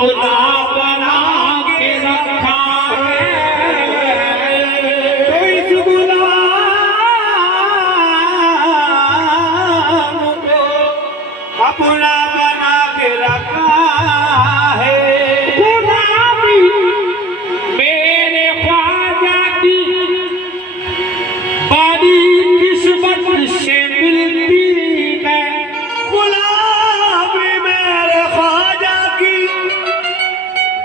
खुदा बना के रखा है, तो इस गुलाम को अपना बना के रखा है। गुलामी मेरे ख्वाजा की बड़ी किस्मत से मिलती है। गुलामी मेरे ख्वाजा की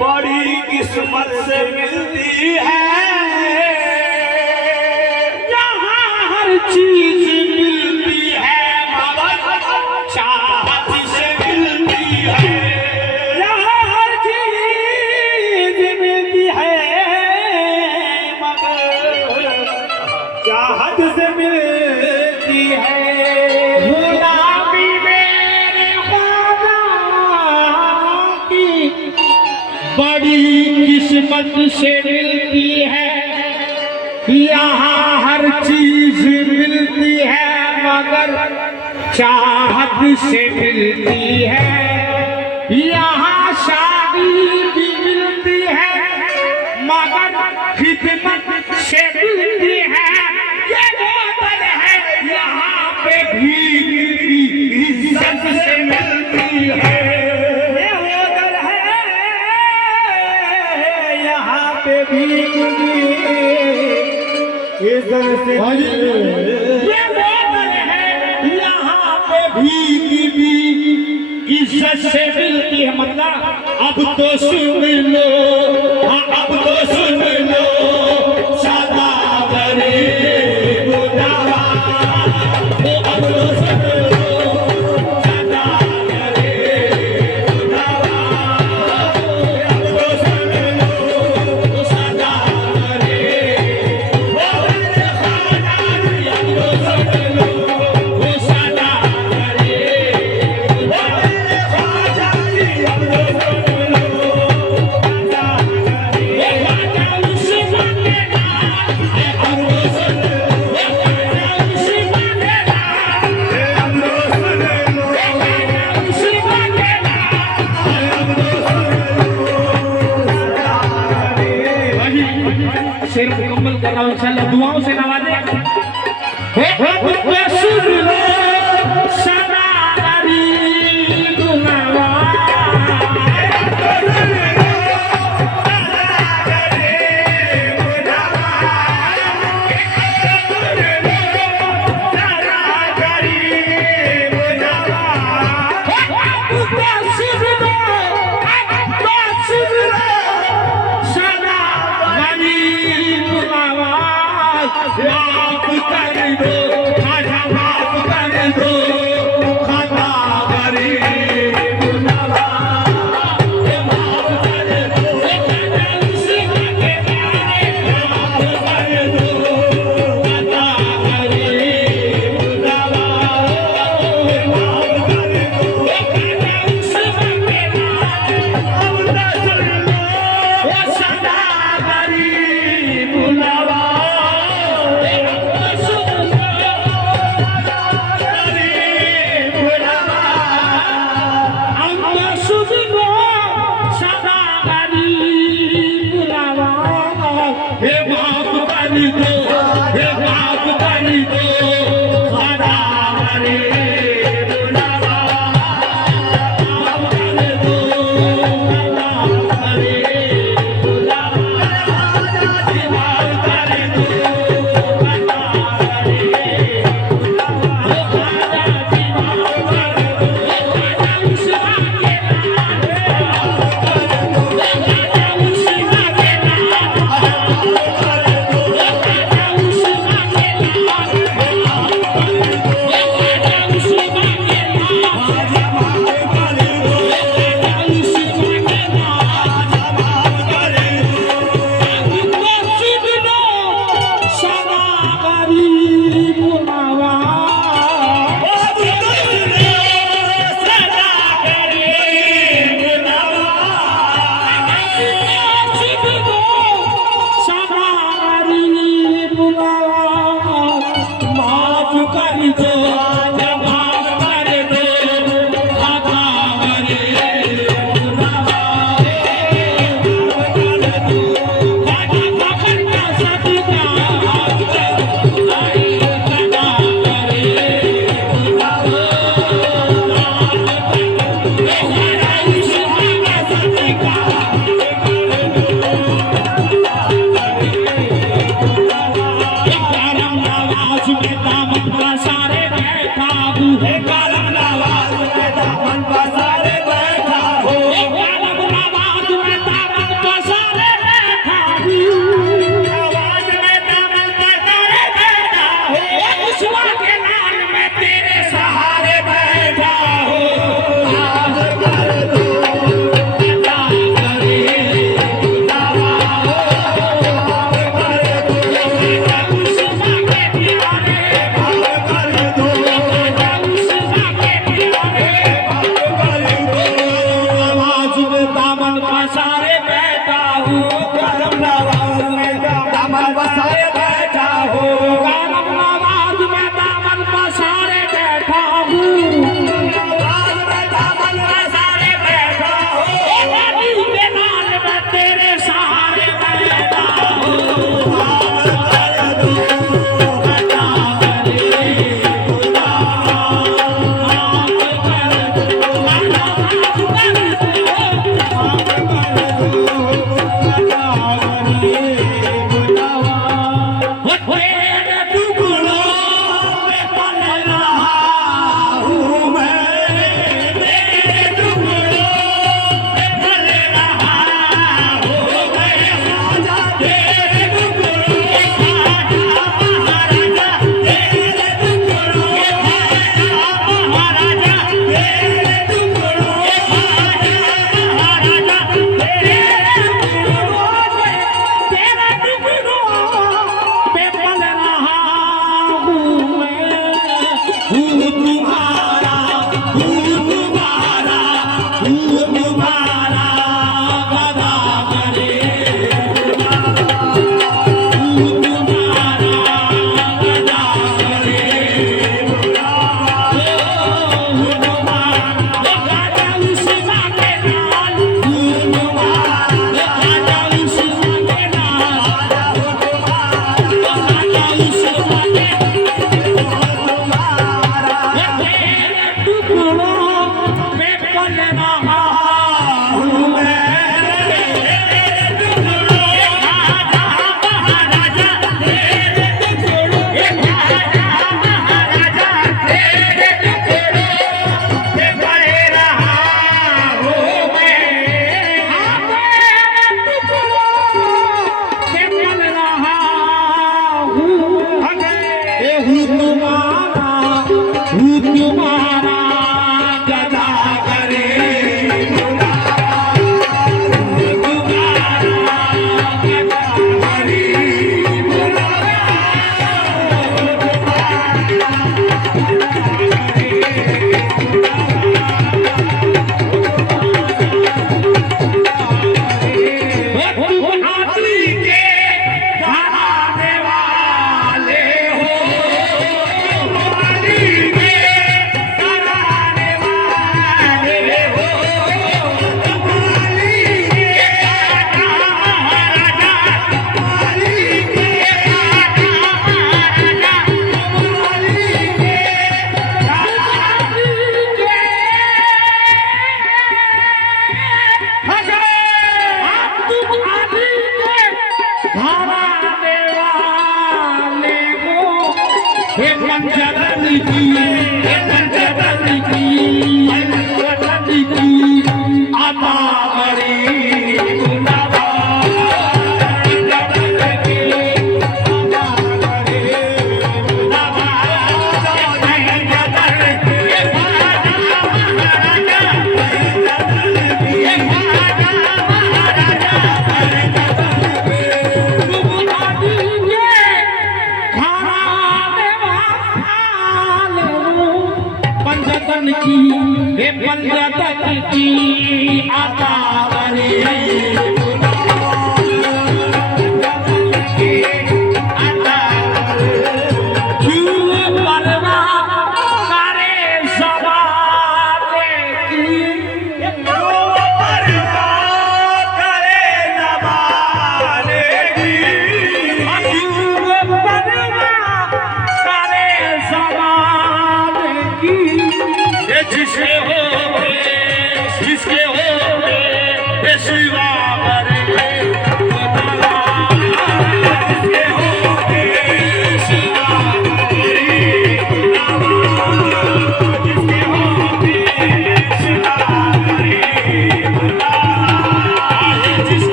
बड़ी किस्मत से मिलती है। यहाँ हर चीज मिलती है मगर चाहत से मिलती है। यहाँ हर चीज मिलती है मगर चाहत से मिलती है। गुलामी मेरे ख्वाजा की बड़ी किस्मत से मिलती है। यहाँ हर चीज मिलती है मगर चाहत से मिलती है। यहाँ शादी भी मिलती है मगर खिदमत से मिलती है। ये बोतल है यहाँ पे भी इज्जत से मिलती है। ये बोतल है यहाँ पे भी इज्जत से ये बोतल है यहाँ पे भी इज्जत से मिलती है। मतलब अब तो सुन लो, हाँ अब तो सुन लो सदा बरे गुलावा, अब तो सुन लो सदा बरे गुलावा, अब तो सुन लो सदा बरे मेरे ख्वाजा की, अब तो सुन लो सदा बरे मेरे ख्वाजा की, अब तो सुन लो सदा बरे ख्वाजा उसे मांगेगा, अब तो सुन लो ख्वाजा उसे मांगेगा, अब तो सुन लो ख्वाजा उसे मांगेगा, अब तो सुन लो सदा बरे। शेर मुकम्मल कर रहा हूँ, इंशाल्लाह दुआओं से नवाजे। सुन लो सदा बरी गुलावा, माफ कर दो खाजा, माफ कर दो खाता बरी गुलावा, माफ कर दो खाजा उसे मांगेगा, माफ कर दो खाता बरी गुलावा, माफ कर दो खाजा उसे मांगेगा, अब तो सुन लो सदा बरी गुलावा। हे माफ कर दो, हे माफ कर दो सदा बरी गुलावा, माफ कर दो सदा बरी दामन पसारे बैठा हूँ करम नवाज में दामन पसारे बैठा हूँ करम नवाज में दामन पसारे बैठा हूँ दामन पसारे बैठा हूँ के नाल में तेरे सहारे बैठा हूँ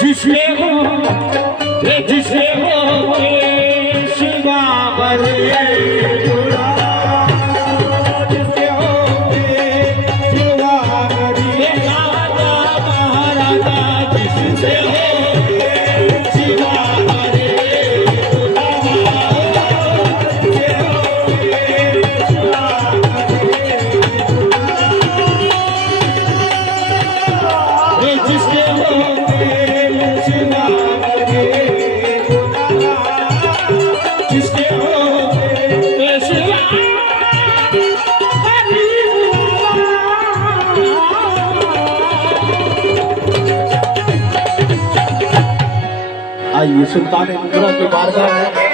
जिसके हो जिसके हो शिवा बरे जिसके हो शिवा बरे राजा महाराजा जिससे हो शिवा बरे जिसके हो जिसके हो आइए सुल्तान इंदिरा के बारगाह में